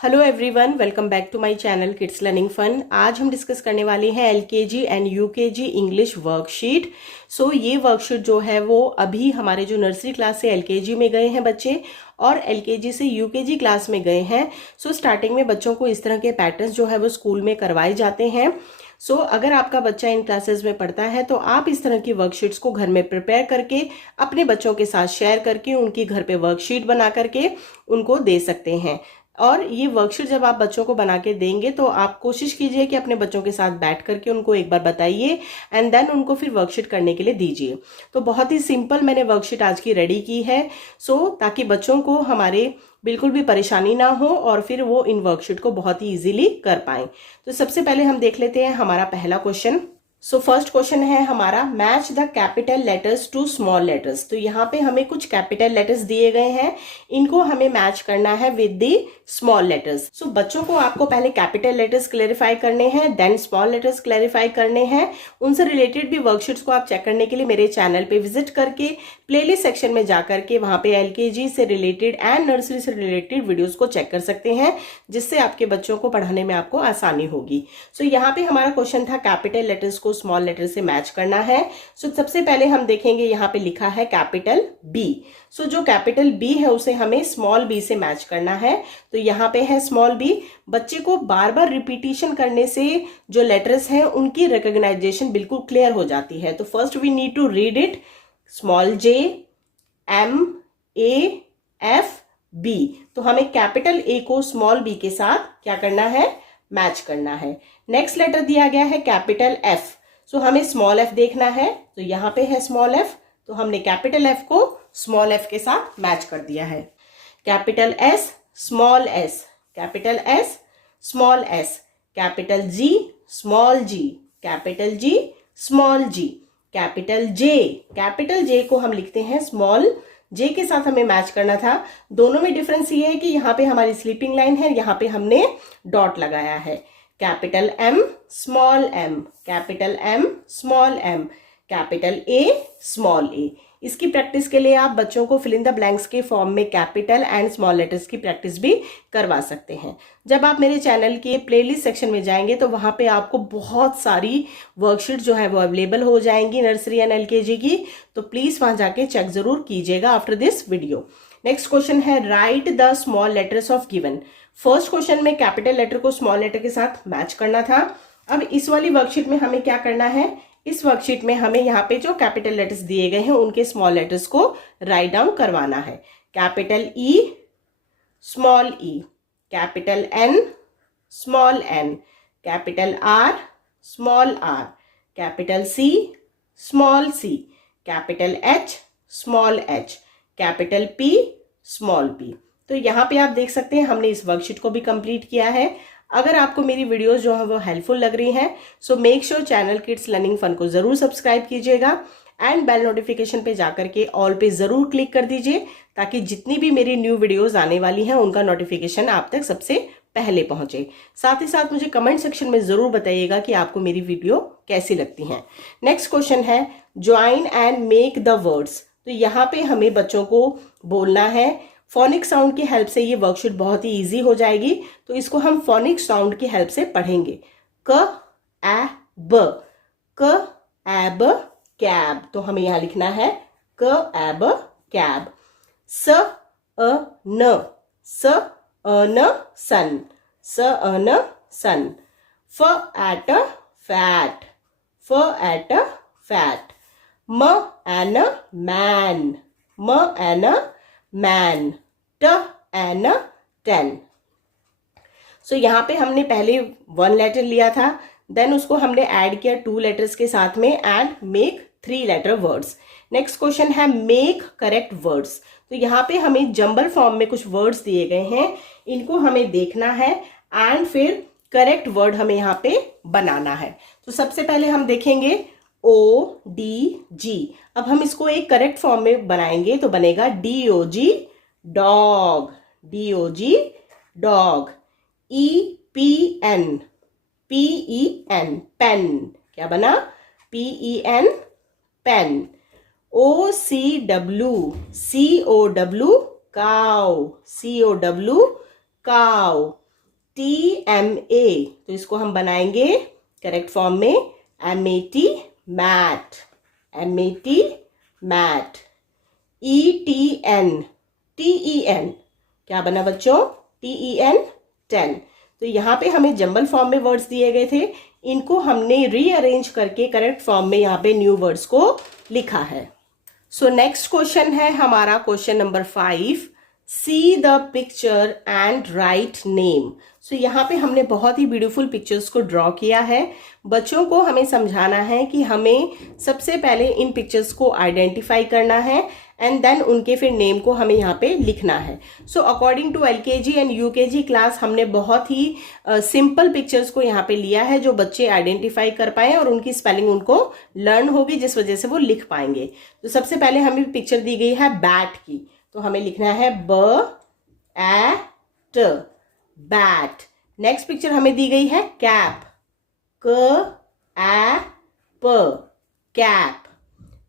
Hello everyone, welcome back to my channel kids learning fun. आज हम discuss करने वाले हैं LKG and UKG English worksheet. So ये वर्कशीट जो है वो अभी हमारे जो नर्सरी क्लास से एलकेजी में गए हैं बच्चे और एलकेजी से यूकेजी क्लास में गए हैं। सो स्टार्टिंग में बच्चों को इस तरह के पैटर्न्स जो है वो स्कूल में करवाए जाते हैं। सो अगर आपका बच्चा इन क्लासेस में पढ़ता है तो आप इस तरह की वर्कशीट्स को घर में प्रिपेयर करके अपने बच्चों के साथ शेयर करके उनकी घर पे वर्कशीट बना करके उनको दे सकते हैं। और ये वर्कशीट जब आप बच्चों को बना के देंगे तो आप कोशिश कीजिए कि अपने बच्चों के साथ बैठ करके उनको एक बार बताइए एंड देन उनको फिर वर्कशीट करने के लिए दीजिए। तो बहुत ही सिंपल मैंने वर्कशीट आज की रेडी की है ताकि बच्चों को हमारे बिल्कुल भी परेशानी ना हो और फिर वो इन वर्कशीट को बहुत ही इजीली कर पाएं। तो सबसे पहले हम देख लेते हैं हमारा पहला क्वेश्चन। फर्स्ट क्वेश्चन है हमारा, match the capital letters to small letters. तो यहाँ पे हमें कुछ कैपिटल लेटर्स दिए गए हैं, इनको हमें मैच करना है विद द स्मॉल लेटर्स। बच्चों को आपको पहले कैपिटल लेटर्स क्लेरिफाई करने हैं, देन स्मॉल लेटर्स क्लेरिफाई करने हैं। उनसे रिलेटेड भी वर्कशीट्स को आप चेक करने के लिए मेरे चैनल पे विजिट करके प्लेलिस्ट सेक्शन में जाकर के वहां पे एलकेजी से रिलेटेड एंड नर्सरी से रिलेटेड वीडियोस को चेक कर सकते हैं, जिससे आपके बच्चों को पढ़ाने में आपको आसानी होगी। यहाँ पे हमारा क्वेश्चन था कैपिटल लेटर्स को स्मॉल लेटर से मैच करना है। सबसे पहले हम देखेंगे यहाँ पे लिखा है कैपिटल बी। जो कैपिटल बी है उसे हमें स्मॉल बी से मैच करना है। तो यहाँ पे है स्मॉल बी। बच्चे को बार बार रिपीटिशन करने से जो लेटर्स हैं उनकी रिकॉग्नाइजेशन बिल्कुल क्लियर हो जाती है। तो first we need to read it, small J M A F B. तो हमें कैपिटल ए को स्मॉल बी के साथ क्या करना है, मैच करना है। नेक्स्ट लेटर दिया गया है कैपिटल एफ। हमें स्मॉल एफ देखना है। तो यहाँ पे है स्मॉल एफ, तो हमने कैपिटल एफ को स्मॉल एफ के साथ मैच कर दिया है। Capital S small S, capital S small S, capital G small G, capital G small G, capital J को हम लिखते हैं स्मॉल जे के साथ हमें मैच करना था। दोनों में डिफरेंस ये है कि यहाँ पे हमारी स्लीपिंग लाइन है, यहाँ पे हमने डॉट लगाया है। Capital M small M, capital M small M, capital A small A. इसकी प्रैक्टिस के लिए आप बच्चों को फिल इन द ब्लैंक्स के फॉर्म में कैपिटल एंड स्मॉल लेटर्स की प्रैक्टिस भी करवा सकते हैं। जब आप मेरे चैनल के प्लेलिस्ट सेक्शन में जाएंगे तो वहां पे आपको बहुत सारी वर्कशीट जो है वो अवेलेबल हो जाएंगी नर्सरी एंड एलकेजी की। तो प्लीज वहां जाके चेक जरूर कीजिएगा after this video. Next question है, write the small letters of given. First question में कैपिटल लेटर को स्मॉल लेटर के साथ मैच करना था। अब इस वाली वर्कशीट में हमें क्या करना है, इस वर्कशीट में हमें यहाँ पे जो कैपिटल लेटर्स दिए गए हैं उनके स्मॉल लेटर्स को राइट डाउन करवाना है। Capital E small E, capital N small N, capital R small R, capital C small C, capital H small H, capital P small P. तो यहाँ पे आप देख सकते हैं हमने इस वर्कशीट को भी कंप्लीट किया है। अगर आपको मेरी वीडियोस जो है वो हेल्पफुल लग रही हैं so make sure channel kids learning Fun को जरूर सब्सक्राइब कीजिएगा एंड बेल नोटिफिकेशन पे जाकर के ऑल पे जरूर क्लिक कर दीजिए, ताकि जितनी भी मेरी न्यू वीडियोस आने वाली हैं उनका नोटिफिकेशन आप तक सबसे पहले पहुंचे। साथ ही साथ मुझे कमेंट सेक्शन में जरूर बताइएगा कि आपको मेरी वीडियो कैसी लगती हैं। नेक्स्ट क्वेश्चन है, join and make the words. तो यहाँ पे हमें बच्चों को बोलना है। फोनिक साउंड की हेल्प से ये वर्कशीट बहुत ही इजी हो जाएगी। तो इसको हम फोनिक साउंड की हेल्प से पढ़ेंगे। क ए ब, क ए ब कैब। तो हमें यहां लिखना है क ए ब कैब। स अ न, स अ न सन, स अ न सन। फ एट फैट, फ एट फैट। म एन मैन, म एन मैन, ट एन टेन। यहाँ पे हमने पहले वन लेटर लिया था, देन उसको हमने ऐड किया टू लेटर्स के साथ में and make three letter words. Next question है, मेक करेक्ट वर्ड्स। तो यहाँ पे हमें जंबल फॉर्म में कुछ वर्ड्स दिए गए हैं, इनको हमें देखना है एंड फिर करेक्ट वर्ड हमें यहाँ पे बनाना है। तो सबसे पहले हम देखेंगे ओ डी जी। अब हम इसको एक करेक्ट फॉर्म में बनाएंगे तो बनेगा D O G dog, D O G dog. E P N, P E N pen, क्या बना, P E N pen. O C W, C O W cow, C O W cow. TMA, तो इसको हम बनाएंगे correct form में MAT, mat, MAT, mat. TEN, क्या बना बच्चों? TEN, 10। तो यहाँ पे हमें जंबल फॉर्म में वर्ड्स दिए गए थे, इनको हमने रीअरेंज करके करेक्ट फॉर्म में यहाँ पे न्यू वर्ड्स को लिखा है। सो नेक्स्ट क्वेश्चन है हमारा question number 5, see the picture and write name. So यहाँ पे हमने बहुत ही ब्यूटीफुल पिक्चर्स को ड्रॉ किया है। बच्चों को हमें समझाना है कि हमें सबसे पहले इन पिक्चर्स को आइडेंटिफाई करना है एंड देन उनके फिर नेम को हमें यहाँ पे लिखना है। So according to LKG and UKG class हमने बहुत ही सिंपल पिक्चर्स को यहाँ पे लिया है जो बच्चे आइडेंटिफाई कर पाए और उनकी स्पेलिंग उनको लर्न होगी, जिस वजह से वो लिख पाएंगे। तो सबसे पहले हमें पिक्चर दी गई है बैट की, तो हमें लिखना है B-A-T, बैट। नेक्स्ट पिक्चर हमें दी गई है cap, K-A-P, cap.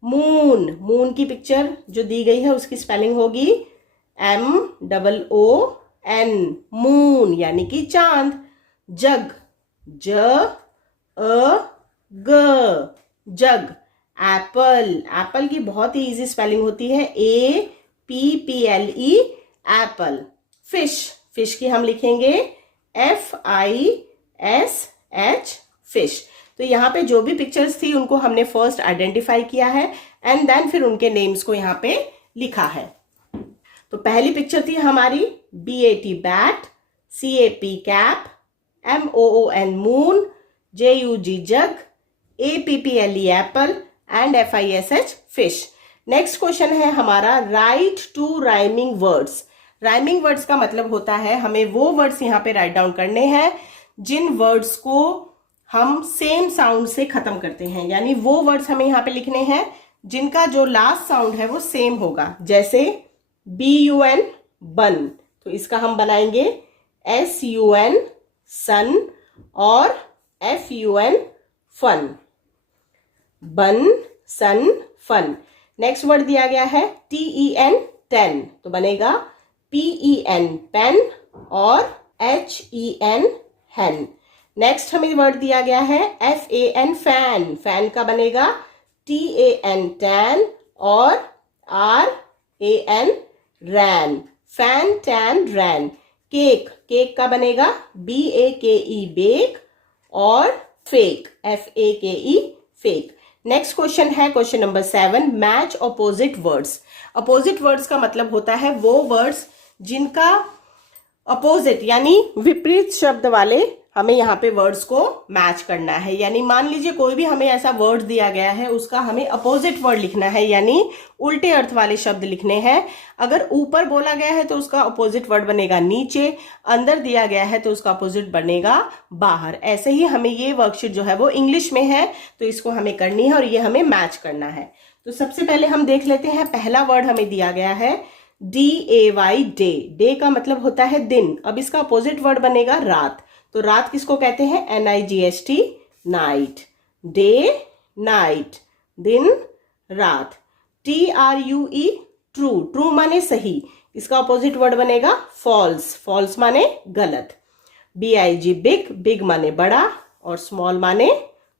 Moon, moon की पिक्चर जो दी गई है उसकी स्पेलिंग होगी M-O-O-N, मून यानी कि चांद। जग, J-A-G, जग। एप्पल, एप्पल की बहुत ही इजी स्पेलिंग होती है A-P-P-L-E, एप्पल। फिश, फिश की हम लिखेंगे F-I-S-H, फिश। तो यहाँ पे जो भी पिक्चर्स थी उनको हमने फर्स्ट आइडेंटिफाई किया है एंड देन फिर उनके नेम्स को यहाँ पे लिखा है। तो पहली पिक्चर थी हमारी BAT, bat, CAP, cap, MOON, moon, JUG, jug, APPLE, apple and FISH, fish. Next question है हमारा write two rhyming words. Rhyming words का मतलब होता है हमें वो वर्ड्स यहाँ पे राइट डाउन करने हैं जिन वर्ड्स को हम सेम साउंड से खत्म करते हैं, यानी वो वर्ड्स हमें यहाँ पे लिखने हैं जिनका जो लास्ट साउंड है वो सेम होगा। जैसे BUN, बन, तो इसका हम बनाएंगे SUN, सन, और FUN, फन, बन, सन, फन। नेक्स्ट वर्ड दिया गया है TEN, 10, तो बनेगा PEN, पेन, और HEN, hen। नेक्स्ट हमें वर्ड दिया गया है FAN, फैन, फैन का बनेगा TAN, टैन, और RAN, ran, fan, tan, ran. Cake, cake का बनेगा BAKE, बेक, और fake, FAKE, fake. Next question है question number 7, match opposite words. Opposite words का मतलब होता है वो वर्ड्स जिनका अपोजिट यानी विपरीत शब्द वाले हमें यहाँ पे वर्ड्स को मैच करना है। यानी मान लीजिए कोई भी हमें ऐसा वर्ड दिया गया है उसका हमें अपोजिट वर्ड लिखना है, यानी उल्टे अर्थ वाले शब्द लिखने हैं। अगर ऊपर बोला गया है तो उसका अपोजिट वर्ड बनेगा नीचे, अंदर दिया गया है तो उसका अपोजिट बनेगा बाहर। ऐसे ही हमें ये वर्कशीट जो है वो इंग्लिश में है तो इसको हमें करनी है और ये हमें मैच करना है। तो सबसे पहले हम देख लेते हैं, पहला वर्ड हमें दिया गया है DAY, डे। डे का मतलब होता है दिन। अब इसका अपोजिट वर्ड बनेगा रात, तो रात किसको कहते हैं NIGHT, नाइट। डे, नाइट, दिन, रात। TRUE, ट्रू, ट्रू माने सही, इसका अपोजिट वर्ड बनेगा फॉल्स, फॉल्स माने गलत। BIG, बिग, बिग माने बड़ा, और स्मॉल माने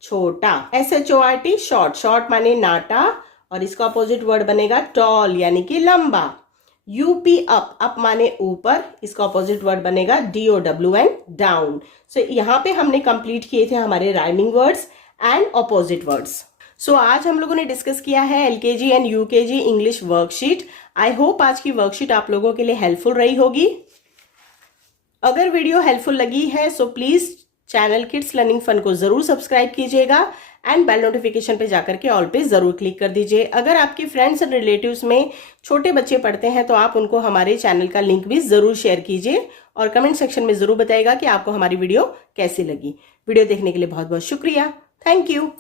छोटा। SHORT, शॉर्ट, शॉर्ट माने नाटा, और इसका अपोजिट वर्ड बनेगा टॉल यानी कि लंबा। UP, अप, अप माने ऊपर, इसका अपोजिट वर्ड बनेगा DOWN, डाउन। सो यहाँ पे हमने कंप्लीट किए थे हमारे rhyming words and opposite words. So आज हम लोगों ने डिस्कस किया है LKG and UKG English worksheet. I hope आज की वर्कशीट आप लोगों के लिए हेल्पफुल रही होगी। अगर वीडियो हेल्पफुल लगी है so please channel kids learning Fun को जरूर सब्सक्राइब कीजिएगा एंड बेल नोटिफिकेशन पे जाकर के ऑल पे जरूर क्लिक कर दीजिए। अगर आपके फ्रेंड्स एंड रिलेटिव्स में छोटे बच्चे पढ़ते हैं तो आप उनको हमारे चैनल का लिंक भी जरूर शेयर कीजिए और कमेंट सेक्शन में जरूर बताइएगा कि आपको हमारी वीडियो कैसी लगी। वीडियो देखने के लिए बहुत बहुत शुक्रिया। Thank you.